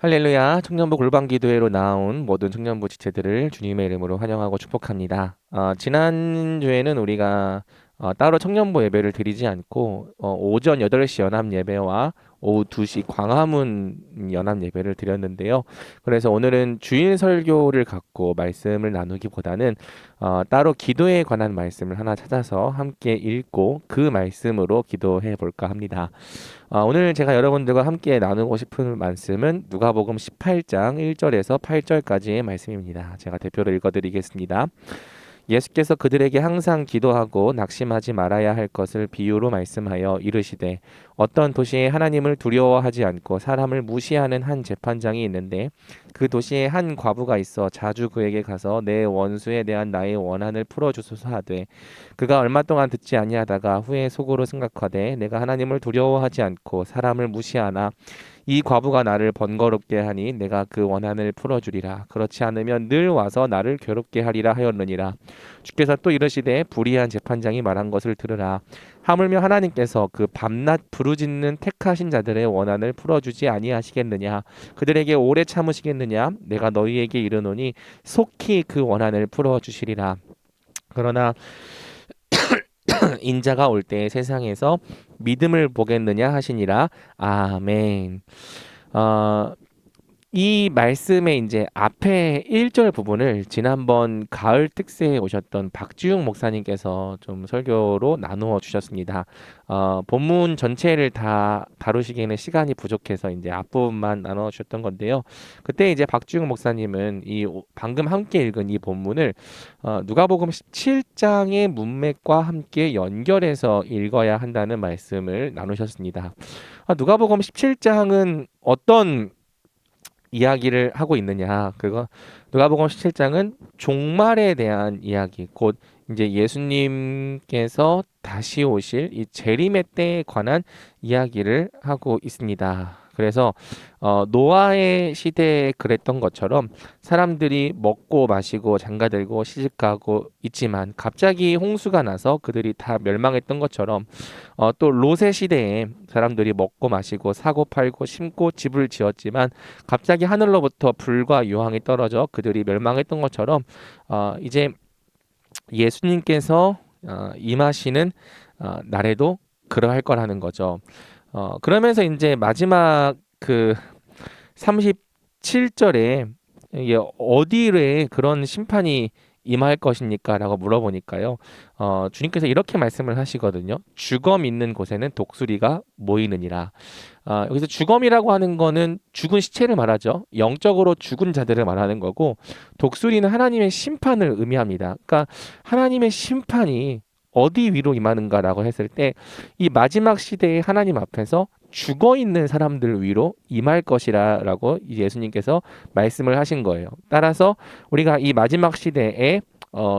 할렐루야, 청년부 골방기도회로 나온 모든 청년부 지체들을 주님의 이름으로 환영하고 축복합니다. 지난주에는 우리가 따로 청년부 예배를 드리지 않고 오전 8시 연합 예배와 오후 2시 광화문 연합 예배를 드렸는데요. 그래서 오늘은 주일 설교를 갖고 말씀을 나누기보다는 따로 기도에 관한 말씀을 하나 찾아서 함께 읽고 그 말씀으로 기도해 볼까 합니다. 오늘 제가 여러분들과 함께 나누고 싶은 말씀은 누가복음 18장 1절에서 8절까지의 말씀입니다. 제가 대표로 읽어드리겠습니다. 예수께서 그들에게 항상 기도하고 낙심하지 말아야 할 것을 비유로 말씀하여 이르시되 어떤 도시에 하나님을 두려워하지 않고 사람을 무시하는 한 재판장이 있는데 그 도시에 한 과부가 있어 자주 그에게 가서 내 원수에 대한 나의 원한을 풀어주소서 하되 그가 얼마 동안 듣지 아니하다가 후에 속으로 생각하되 내가 하나님을 두려워하지 않고 사람을 무시하나 이 과부가 나를 번거롭게 하니 내가 그 원한을 풀어주리라. 그렇지 않으면 늘 와서 나를 괴롭게 하리라 하였느니라. 주께서 또 이르시되 불의한 재판장이 말한 것을 들으라. 하물며 하나님께서 그 밤낮 부르짖는 택하신 자들의 원한을 풀어주지 아니하시겠느냐. 그들에게 오래 참으시겠느냐. 내가 너희에게 이르노니 속히 그 원한을 풀어주시리라. 그러나 인자가 올 때 세상에서 믿음을 보겠느냐 하시니라. 아멘. 어, 이 말씀의 이제 앞에 1절 부분을 지난번 가을 특세에 오셨던 박지웅 목사님께서 좀 설교로 나누어 주셨습니다. 본문 전체를 다 다루시기에는 시간이 부족해서 이제 앞부분만 나눠 주셨던 건데요. 그때 이제 박지웅 목사님은 방금 함께 읽은 이 본문을 누가복음 17장의 문맥과 함께 연결해서 읽어야 한다는 말씀을 나누셨습니다. 누가복음 17장은 어떤 이야기를 하고 있느냐? 그거 누가복음 17장은 종말에 대한 이야기, 곧 이제 예수님께서 다시 오실 이 재림의 때에 관한 이야기를 하고 있습니다. 그래서 노아의 시대에 그랬던 것처럼 사람들이 먹고 마시고 장가들고 시집가고 있지만 갑자기 홍수가 나서 그들이 다 멸망했던 것처럼 또 롯의 시대에 사람들이 먹고 마시고 사고 팔고 심고 집을 지었지만 갑자기 하늘로부터 불과 유황이 떨어져 그들이 멸망했던 것처럼 이제 예수님께서 임하시는 날에도 그러할 거라는 거죠. 그러면서 이제 마지막 그 37절에 이게 어디에 그런 심판이 임할 것입니까? 라고 물어보니까요. 주님께서 이렇게 말씀을 하시거든요. 주검 있는 곳에는 독수리가 모이느니라. 여기서 주검이라고 하는 거는 죽은 시체를 말하죠. 영적으로 죽은 자들을 말하는 거고, 독수리는 하나님의 심판을 의미합니다. 그러니까 하나님의 심판이 어디 위로 임하는가라고 했을 때, 이 마지막 시대에 하나님 앞에서 죽어 있는 사람들 위로 임할 것이라라고 예수님께서 말씀을 하신 거예요. 따라서 우리가 이 마지막 시대에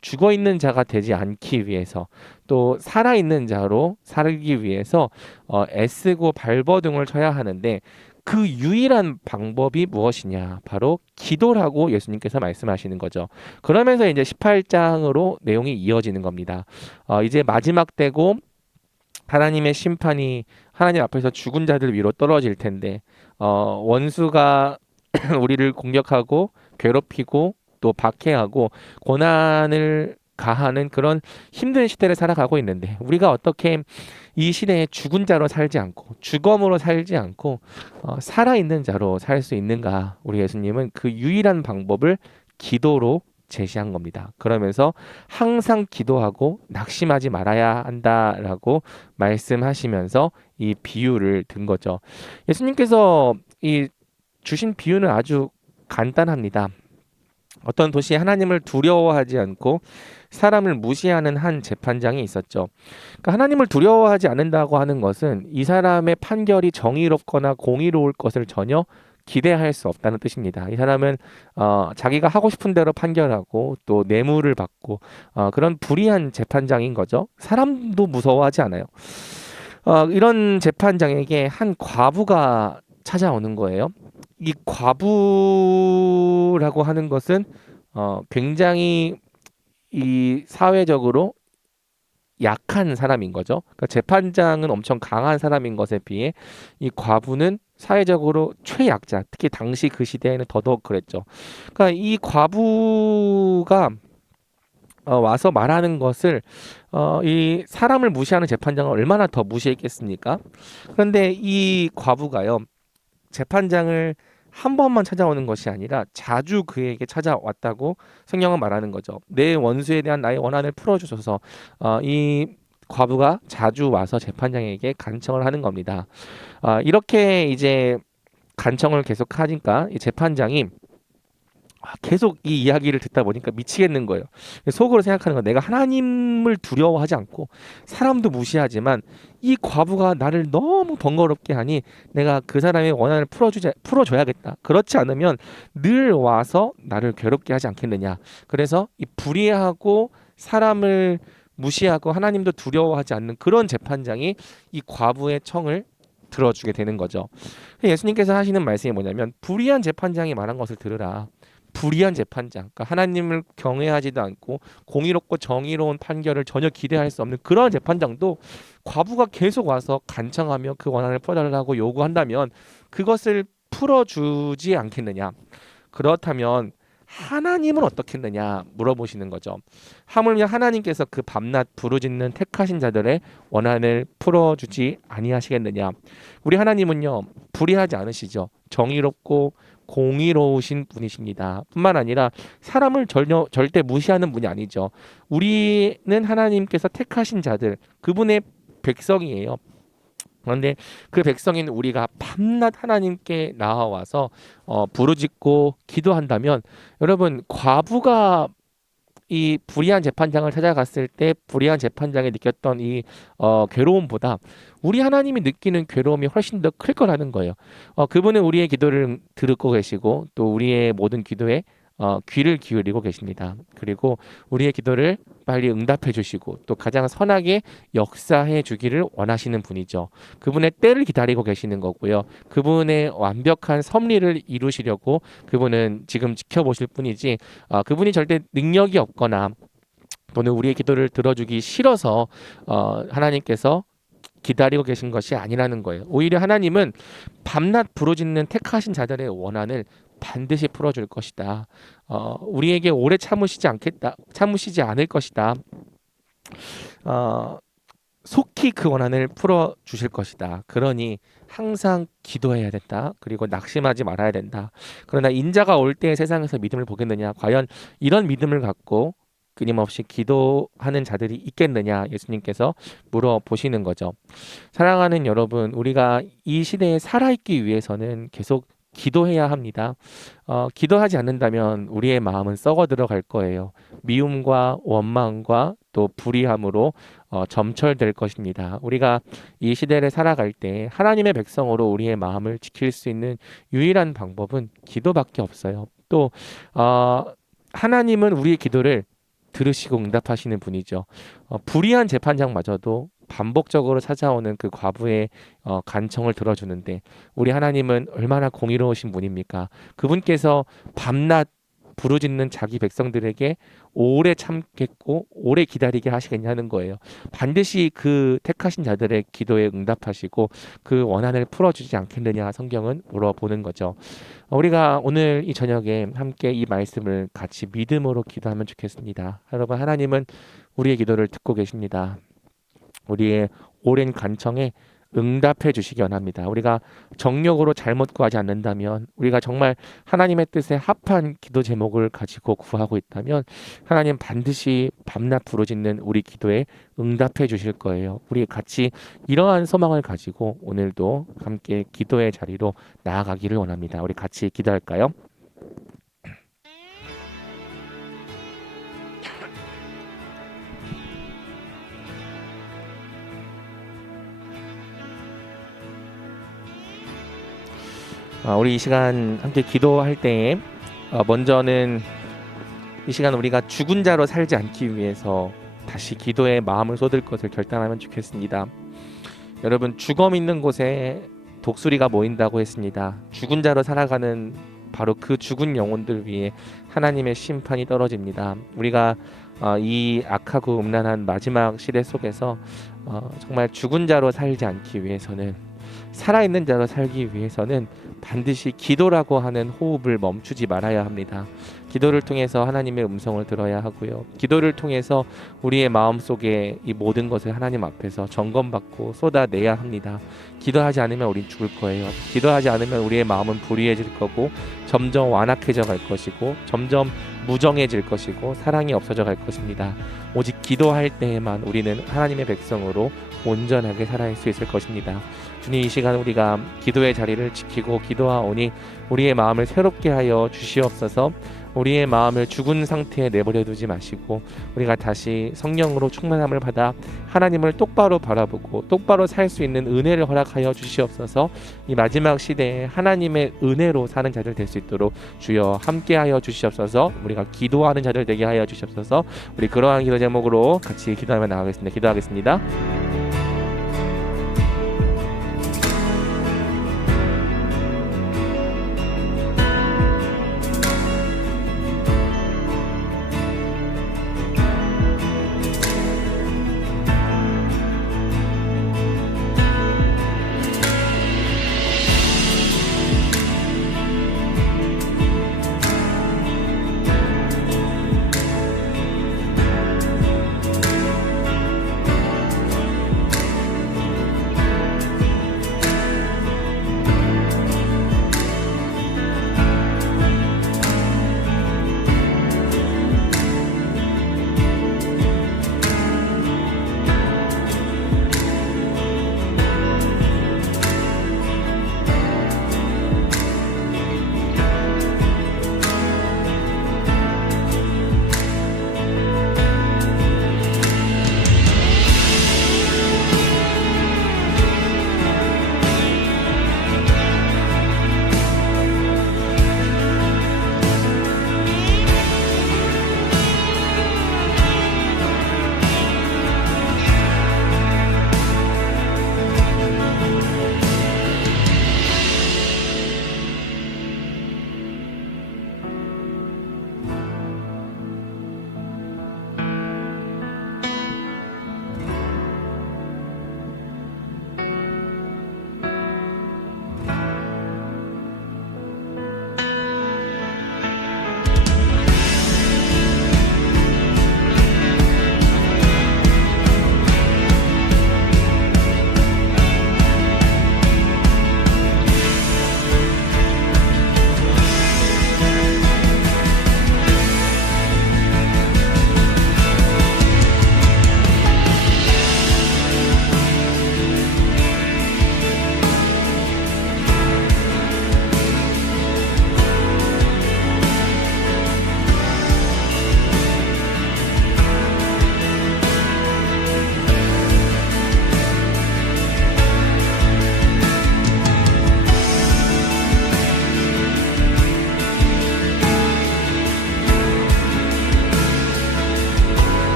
죽어 있는 자가 되지 않기 위해서 또 살아 있는 자로 살기 위해서 애쓰고 발버둥을 쳐야 하는데 그 유일한 방법이 무엇이냐? 바로 기도라고 예수님께서 말씀하시는 거죠. 그러면서 이제 18장으로 내용이 이어지는 겁니다. 이제 마지막 때고 하나님의 심판이 하나님 앞에서 죽은 자들 위로 떨어질 텐데 원수가 우리를 공격하고 괴롭히고 또 박해하고 고난을 가하는 그런 힘든 시대를 살아가고 있는데 우리가 어떻게 이 시대에 죽은 자로 살지 않고 주검으로 살지 않고 살아있는 자로 살 수 있는가? 우리 예수님은 그 유일한 방법을 기도로 제시한 겁니다. 그러면서 항상 기도하고 낙심하지 말아야 한다라고 말씀하시면서 이 비유를 든 거죠. 예수님께서 이 주신 비유는 아주 간단합니다. 어떤 도시에 하나님을 두려워하지 않고 사람을 무시하는 한 재판장이 있었죠. 그러니까 하나님을 두려워하지 않는다고 하는 것은 이 사람의 판결이 정의롭거나 공의로울 것을 전혀 기대할 수 없다는 뜻입니다. 이 사람은 자기가 하고 싶은 대로 판결하고 또 뇌물을 받고 그런 불의한 재판장인 거죠. 사람도 무서워하지 않아요. 이런 재판장에게 한 과부가 찾아오는 거예요. 이 과부라고 하는 것은 굉장히 이 사회적으로 약한 사람인 거죠. 그러니까 재판장은 엄청 강한 사람인 것에 비해 이 과부는 사회적으로 최약자, 특히 당시 그 시대에는 더더욱 그랬죠. 그러니까 이 과부가 와서 말하는 것을 이 사람을 무시하는 재판장은 얼마나 더 무시했겠습니까? 그런데 이 과부가요, 재판장을 한 번만 찾아오는 것이 아니라 자주 그에게 찾아왔다고 성경은 말하는 거죠. 내 원수에 대한 나의 원한을 풀어주소서. 이 과부가 자주 와서 재판장에게 간청을 하는 겁니다. 이렇게 이제 간청을 계속 하니까 이 재판장이 계속 이 이야기를 듣다 보니까 미치겠는 거예요. 속으로 생각하는 건 내가 하나님을 두려워하지 않고 사람도 무시하지만 이 과부가 나를 너무 번거롭게 하니 내가 그 사람의 원한을 풀어줘야겠다. 그렇지 않으면 늘 와서 나를 괴롭게 하지 않겠느냐. 그래서 이 불의하고 사람을 무시하고 하나님도 두려워하지 않는 그런 재판장이 이 과부의 청을 들어주게 되는 거죠. 예수님께서 하시는 말씀이 뭐냐면 불의한 재판장이 말한 것을 들으라. 불의한 재판장, 그러니까 하나님을 경외하지도 않고 공의롭고 정의로운 판결을 전혀 기대할 수 없는 그런 재판장도 과부가 계속 와서 간청하며 그 원한을 풀어달라고 요구한다면 그것을 풀어주지 않겠느냐. 그렇다면 하나님은 어떻겠느냐 물어보시는 거죠. 하물며 하나님께서 그 밤낮 부르짖는 택하신 자들의 원한을 풀어주지 아니하시겠느냐. 우리 하나님은요 불의하지 않으시죠. 정의롭고 공의로우신 분이십니다. 뿐만 아니라 사람을 절대 무시하는 분이 아니죠. 우리는 하나님께서 택하신 자들, 그분의 백성이에요. 그런데 그 백성인 우리가 밤낮 하나님께 나와와서 부르짖고 기도한다면 여러분 과부가 이 불의한 재판장을 찾아갔을 때 불의한 재판장이 느꼈던 이 괴로움보다 우리 하나님이 느끼는 괴로움이 훨씬 더 클 거라는 거예요. 그분은 우리의 기도를 듣고 계시고 또 우리의 모든 기도에 귀를 기울이고 계십니다. 그리고 우리의 기도를 빨리 응답해 주시고 또 가장 선하게 역사해 주기를 원하시는 분이죠. 그분의 때를 기다리고 계시는 거고요. 그분의 완벽한 섭리를 이루시려고 그분은 지금 지켜보실 뿐이지 그분이 절대 능력이 없거나 또는 우리의 기도를 들어주기 싫어서 하나님께서 기다리고 계신 것이 아니라는 거예요. 오히려 하나님은 밤낮 부르짖는 택하신 자들의 원한을 반드시 풀어줄 것이다. 우리에게 오래 참으시지 않을 것이다. 속히 그 원한을 풀어주실 것이다. 그러니 항상 기도해야 된다. 그리고 낙심하지 말아야 된다. 그러나 인자가 올 때 세상에서 믿음을 보겠느냐? 과연 이런 믿음을 갖고 끊임없이 기도하는 자들이 있겠느냐? 예수님께서 물어보시는 거죠. 사랑하는 여러분, 우리가 이 시대에 살아있기 위해서는 계속 기도해야 합니다. 기도하지 않는다면 우리의 마음은 썩어 들어갈 거예요. 미움과 원망과 또 불의함으로 점철될 것입니다. 우리가 이 시대를 살아갈 때 하나님의 백성으로 우리의 마음을 지킬 수 있는 유일한 방법은 기도밖에 없어요. 또 하나님은 우리의 기도를 들으시고 응답하시는 분이죠. 불의한 재판장마저도 반복적으로 찾아오는 그 과부의 간청을 들어주는데 우리 하나님은 얼마나 공의로우신 분입니까? 그분께서 밤낮 부르짖는 자기 백성들에게 오래 참겠고 오래 기다리게 하시겠냐는 거예요. 반드시 그 택하신 자들의 기도에 응답하시고 그 원한을 풀어주지 않겠느냐 성경은 물어보는 거죠. 우리가 오늘 이 저녁에 함께 이 말씀을 같이 믿음으로 기도하면 좋겠습니다. 여러분 하나님은 우리의 기도를 듣고 계십니다. 우리의 오랜 간청에 응답해 주시기 원합니다. 우리가 정욕으로 잘못 구하지 않는다면 우리가 정말 하나님의 뜻에 합한 기도 제목을 가지고 구하고 있다면 하나님 반드시 밤낮 부르짖는 우리 기도에 응답해 주실 거예요. 우리 같이 이러한 소망을 가지고 오늘도 함께 기도의 자리로 나아가기를 원합니다. 우리 같이 기도할까요? 우리 이 시간 함께 기도할 때에 먼저는 이 시간 우리가 죽은 자로 살지 않기 위해서 다시 기도에 마음을 쏟을 것을 결단하면 좋겠습니다. 여러분 죽음 있는 곳에 독수리가 모인다고 했습니다. 죽은 자로 살아가는 바로 그 죽은 영혼들 위에 하나님의 심판이 떨어집니다. 우리가 이 악하고 음란한 마지막 시대 속에서 정말 죽은 자로 살지 않기 위해서는, 살아있는 자로 살기 위해서는 반드시 기도라고 하는 호흡을 멈추지 말아야 합니다. 기도를 통해서 하나님의 음성을 들어야 하고요. 기도를 통해서 우리의 마음속에 이 모든 것을 하나님 앞에서 점검받고 쏟아내야 합니다. 기도하지 않으면 우린 죽을 거예요. 기도하지 않으면 우리의 마음은 불의해질 거고, 점점 완악해져 갈 것이고, 점점 무정해질 것이고, 사랑이 없어져 갈 것입니다. 오직 기도할 때에만 우리는 하나님의 백성으로 온전하게 살아갈 수 있을 것입니다. 주님, 이 시간 우리가 기도의 자리를 지키고 기도하오니 우리의 마음을 새롭게 하여 주시옵소서. 우리의 마음을 죽은 상태에 내버려 두지 마시고 우리가 다시 성령으로 충만함을 받아 하나님을 똑바로 바라보고 똑바로 살 수 있는 은혜를 허락하여 주시옵소서. 이 마지막 시대에 하나님의 은혜로 사는 자들 될 수 있도록 주여 함께하여 주시옵소서. 우리가 기도하는 자들 되게 하여 주시옵소서. 우리 그러한 기도 제목으로 같이 기도하며 나가겠습니다. 기도하겠습니다.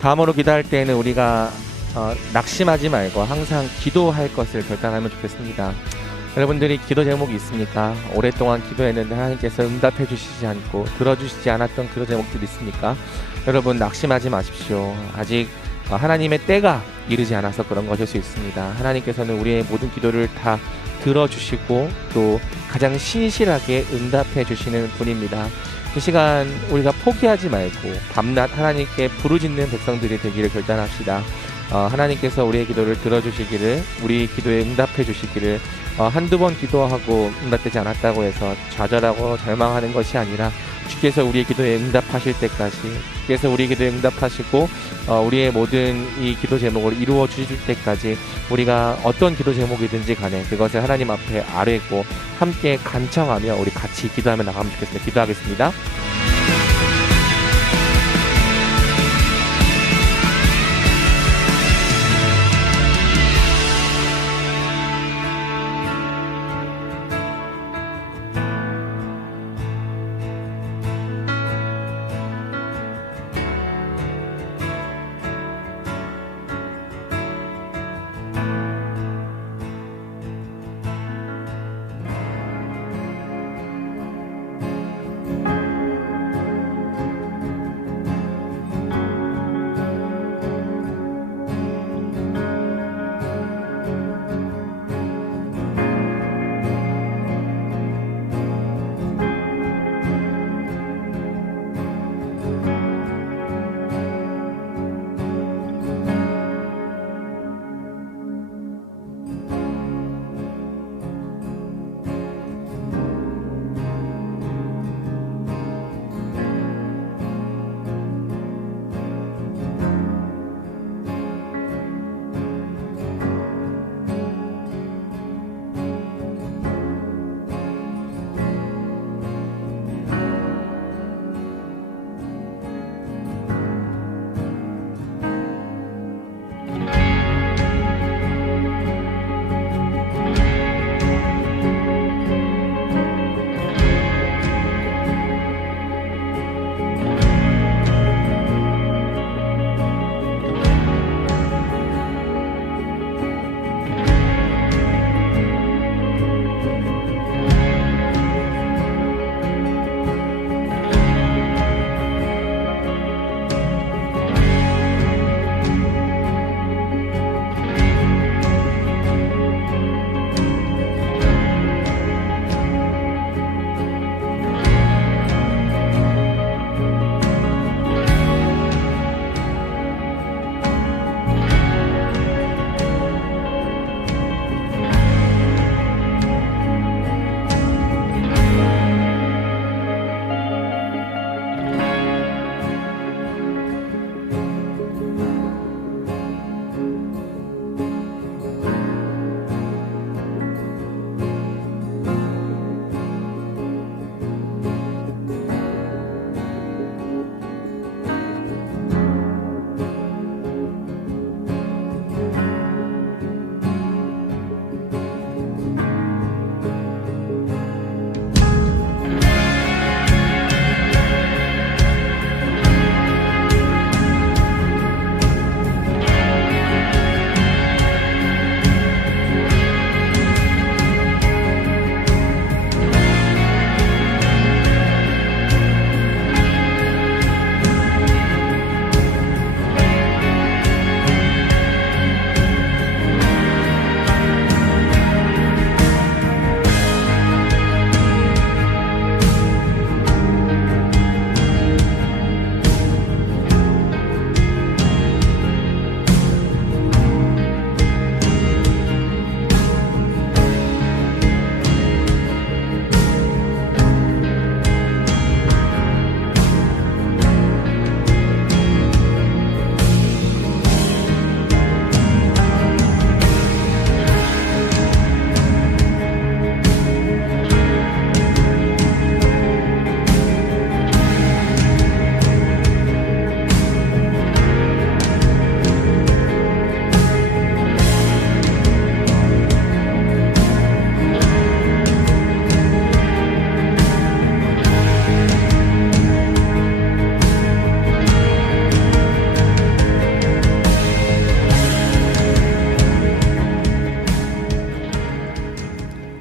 다음으로 기도할 때에는 우리가 낙심하지 말고 항상 기도할 것을 결단하면 좋겠습니다. 여러분들이 기도 제목이 있습니까? 오랫동안 기도했는데 하나님께서 응답해 주시지 않고 들어주시지 않았던 기도 제목들이 있습니까? 여러분 낙심하지 마십시오. 아직 하나님의 때가 이르지 않아서 그런 것일 수 있습니다. 하나님께서는 우리의 모든 기도를 다 들어주시고 또 가장 신실하게 응답해 주시는 분입니다. 이 시간 우리가 포기하지 말고 밤낮 하나님께 부르짖는 백성들이 되기를 결단합시다. 하나님께서 우리의 기도를 들어주시기를, 우리 기도에 응답해 주시기를, 한두 번 기도하고 응답되지 않았다고 해서 좌절하고 절망하는 것이 아니라 주께서 우리의 기도에 응답하실 때까지, 주께서 우리의 기도에 응답하시고 우리의 모든 이 기도 제목을 이루어 주실 때까지 우리가 어떤 기도 제목이든지 간에 그것을 하나님 앞에 아뢰고 함께 간청하며 우리 같이 기도하며 나가면 좋겠습니다. 기도하겠습니다.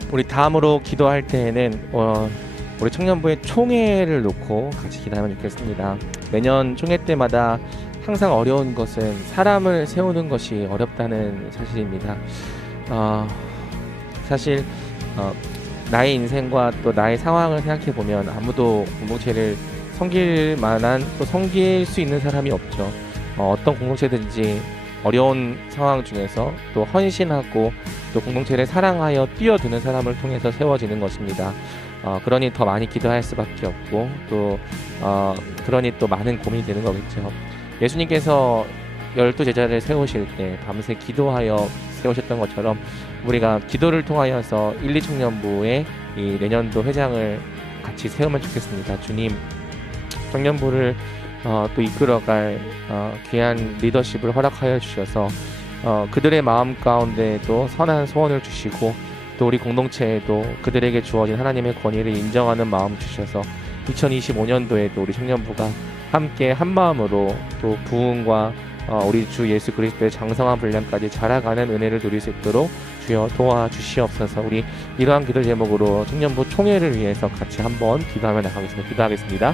우리 다음으로 기도할 때에는 우리 청년부의 총회를 놓고 같이 기도하면 좋겠습니다. 매년 총회 때마다 항상 어려운 것은 사람을 세우는 것이 어렵다는 사실입니다. 사실 나의 인생과 또 나의 상황을 생각해 보면 아무도 공동체를 섬길 만한 또 섬길 수 있는 사람이 없죠. 어떤 공동체든지 어려운 상황 중에서 또 헌신하고 또 공동체를 사랑하여 뛰어드는 사람을 통해서 세워지는 것입니다. 그러니 더 많이 기도할 수밖에 없고 또 그러니 또 많은 고민이 되는 거겠죠. 예수님께서 12제자를 세우실 때 밤새 기도하여 세우셨던 것처럼 우리가 기도를 통하여서 1, 2 청년부의 이 내년도 회장을 같이 세우면 좋겠습니다. 주님, 청년부를 또 이끌어갈 귀한 리더십을 허락하여 주셔서 그들의 마음 가운데에도 선한 소원을 주시고 또 우리 공동체에도 그들에게 주어진 하나님의 권위를 인정하는 마음 주셔서 2025년도에도 우리 청년부가 함께 한 마음으로 또 부흥과 우리 주 예수 그리스도의 장성한 분량까지 자라가는 은혜를 누릴 수 있도록 주여 도와주시옵소서. 우리 이러한 기도 제목으로 청년부 총회를 위해서 같이 한번 기도하며 나가겠습니다. 기도하겠습니다.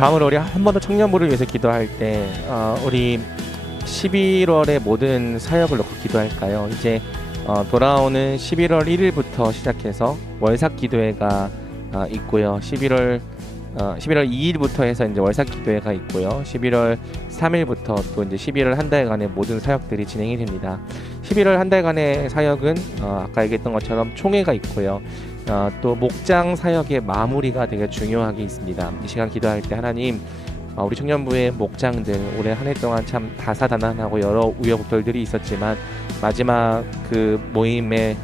다음으로 우리 한 번 더 청년부를 위해서 기도할 때 우리 11월의 모든 사역을 놓고 기도할까요? 이제 돌아오는 11월 1일부터 시작해서 월삭 기도회가 있고요. 11월 2일부터 해서 이제 월삭 기도회가 있고요. 11월 3일부터 또 이제 11월 한 달간의 모든 사역들이 진행이 됩니다. 11월 한 달간의 사역은 아까 얘기했던 것처럼 총회가 있고요. 또 목장 사역의 마무리가 되게 중요하게 있습니다. 이 시간 기도할 때 하나님, 우리 청년부의 목장들 올해 한 해 동안 참 다사다난하고 여러 우여곡절들이 있었지만 마지막 그 모임에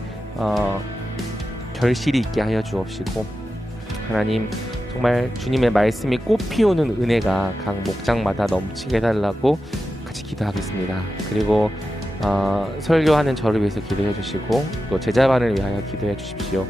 결실이 있게 하여 주옵시고, 하나님 정말 주님의 말씀이 꽃 피우는 은혜가 각 목장마다 넘치게 해달라고 같이 기도하겠습니다. 그리고 설교하는 저를 위해서 기도해 주시고 또 제자반을 위하여 기도해 주십시오.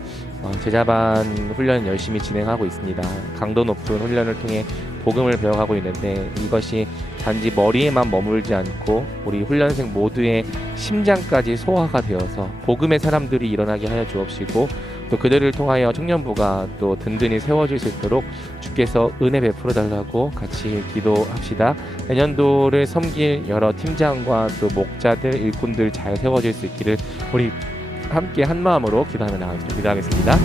제자반 훈련 열심히 진행하고 있습니다. 강도 높은 훈련을 통해 복음을 배워가고 있는데 이것이 단지 머리에만 머물지 않고 우리 훈련생 모두의 심장까지 소화가 되어서 복음의 사람들이 일어나게 하여 주옵시고 또 그들을 통하여 청년부가 또 든든히 세워질 수 있도록 주께서 은혜 베풀어 달라고 같이 기도합시다. 내년도를 섬길 여러 팀장과 또 목자들, 일꾼들 잘 세워질 수 있기를 우리 함께 한 마음으로 기도하겠습니다.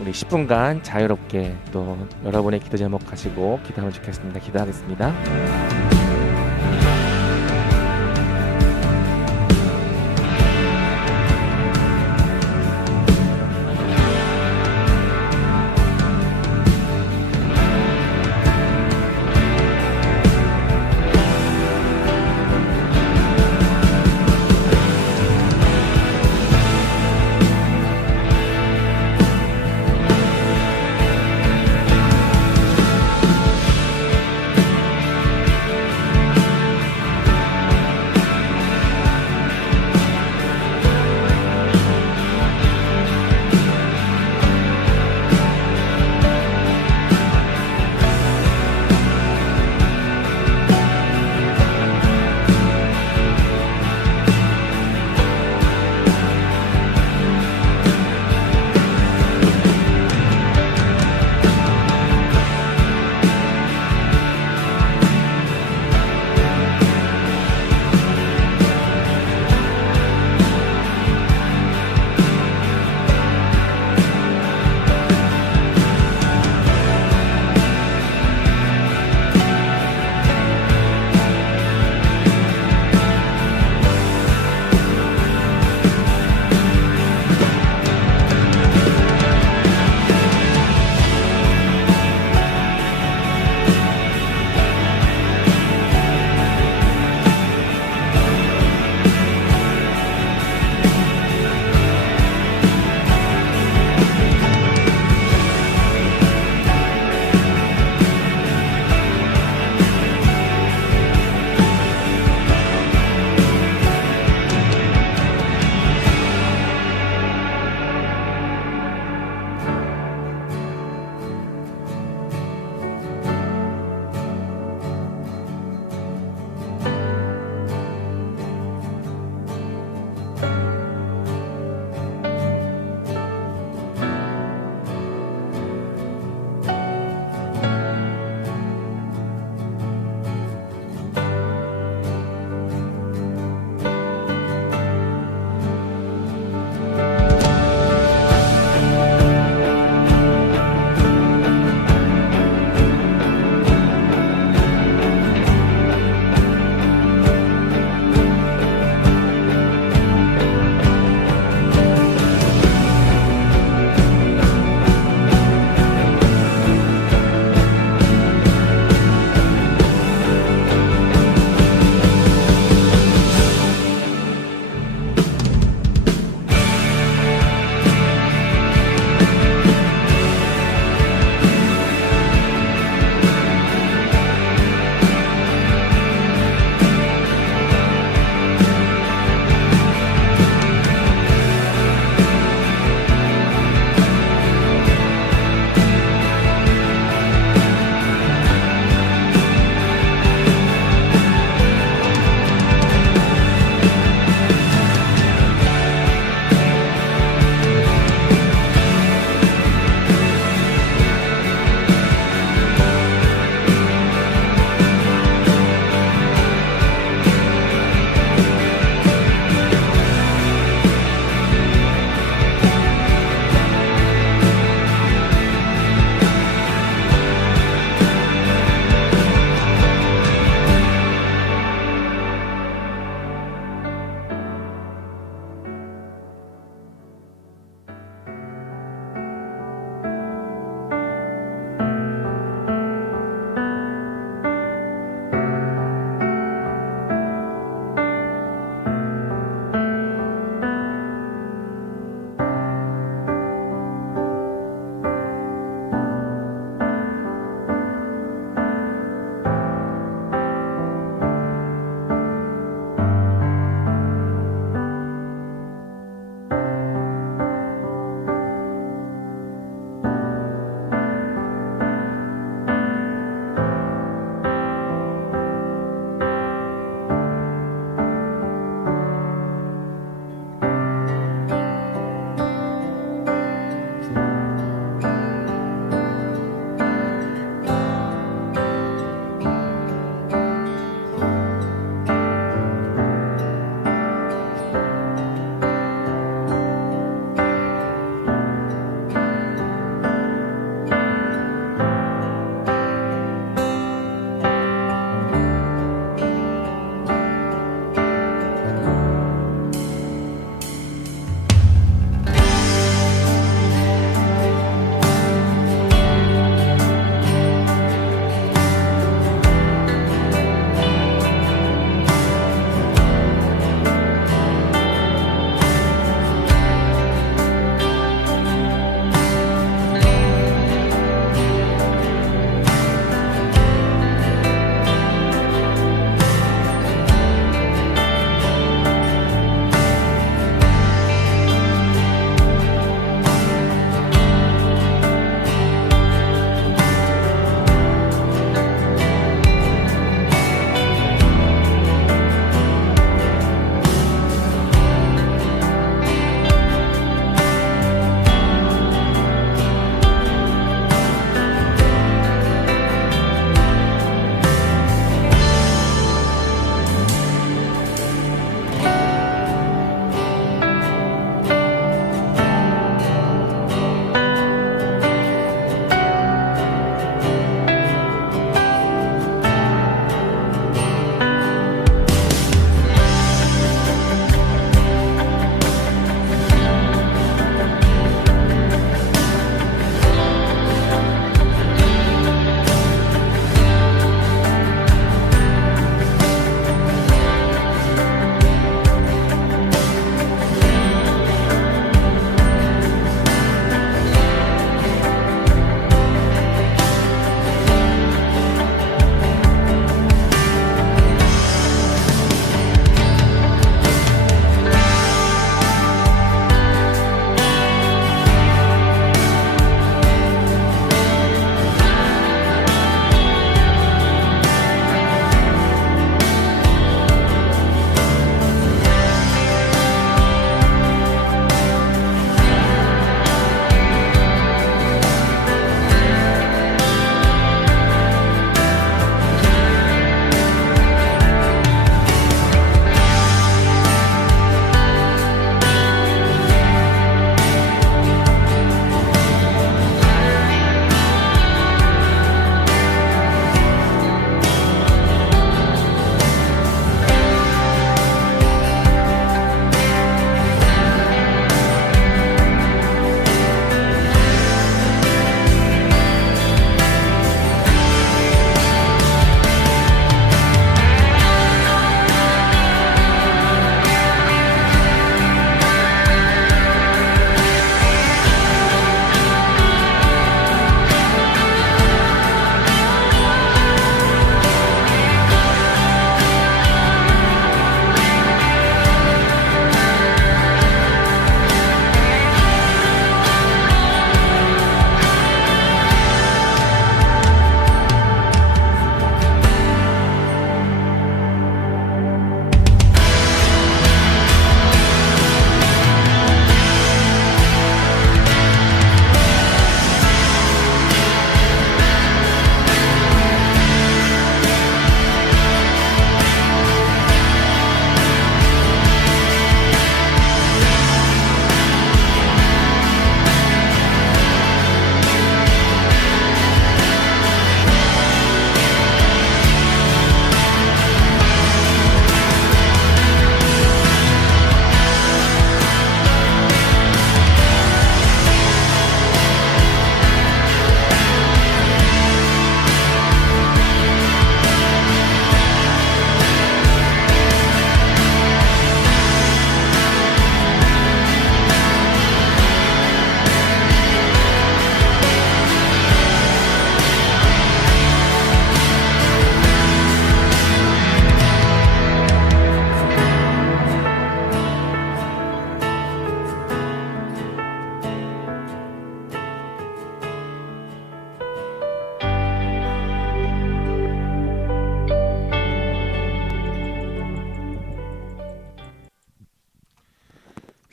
우리 10분간 자유롭게 또 여러분의 기도 제목 가지고 기도하면 좋겠습니다. 기도하겠습니다.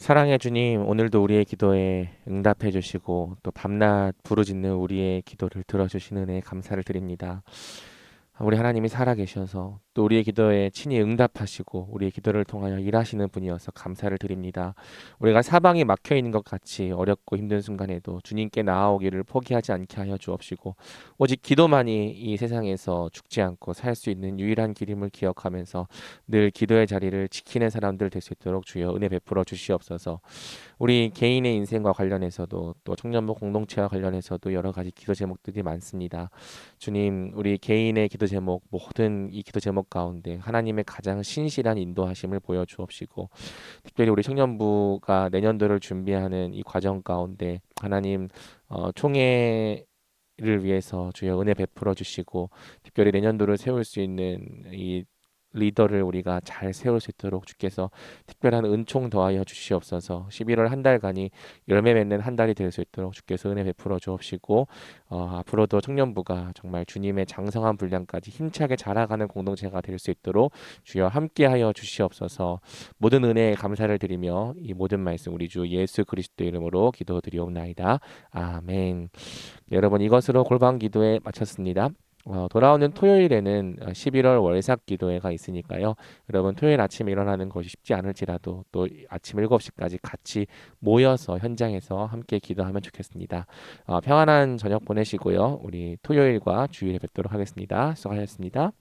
사랑해 주님, 오늘도 우리의 기도에 응답해 주시고 또 밤낮 부르짖는 우리의 기도를 들어주시는 은혜에 감사를 드립니다. 우리 하나님이 살아계셔서 또 우리의 기도에 친히 응답하시고 우리의 기도를 통하여 일하시는 분이어서 감사를 드립니다. 우리가 사방이 막혀 있는 것 같이 어렵고 힘든 순간에도 주님께 나아오기를 포기하지 않게 하여 주옵시고 오직 기도만이 이 세상에서 죽지 않고 살 수 있는 유일한 길임을 기억하면서 늘 기도의 자리를 지키는 사람들 될 수 있도록 주여 은혜 베풀어 주시옵소서. 우리 개인의 인생과 관련해서도 또 청년부 공동체와 관련해서도 여러 가지 기도 제목들이 많습니다. 주님, 우리 개인의 기도 제목, 모든 이 기도 제목 가운데 하나님의 가장 신실한 인도하심을 보여주옵시고, 특별히 우리 청년부가 내년도를 준비하는 이 과정 가운데 하나님 총회를 위해서 주여 은혜 베풀어 주시고, 특별히 내년도를 세울 수 있는 이 리더를 우리가 잘 세울 수 있도록 주께서 특별한 은총 더하여 주시옵소서. 11월 한 달간이 열매 맺는 한 달이 될 수 있도록 주께서 은혜 베풀어 주옵시고 앞으로도 청년부가 정말 주님의 장성한 분량까지 힘차게 자라가는 공동체가 될 수 있도록 주여 함께하여 주시옵소서. 모든 은혜에 감사를 드리며 이 모든 말씀 우리 주 예수 그리스도 이름으로 기도드리옵나이다. 아멘. 여러분 이것으로 골방 기도에 마쳤습니다. 돌아오는 토요일에는 11월 월삭 기도회가 있으니까요. 여러분 토요일 아침에 일어나는 것이 쉽지 않을지라도 또 아침 7시까지 같이 모여서 현장에서 함께 기도하면 좋겠습니다. 평안한 저녁 보내시고요. 우리 토요일과 주일에 뵙도록 하겠습니다. 수고하셨습니다.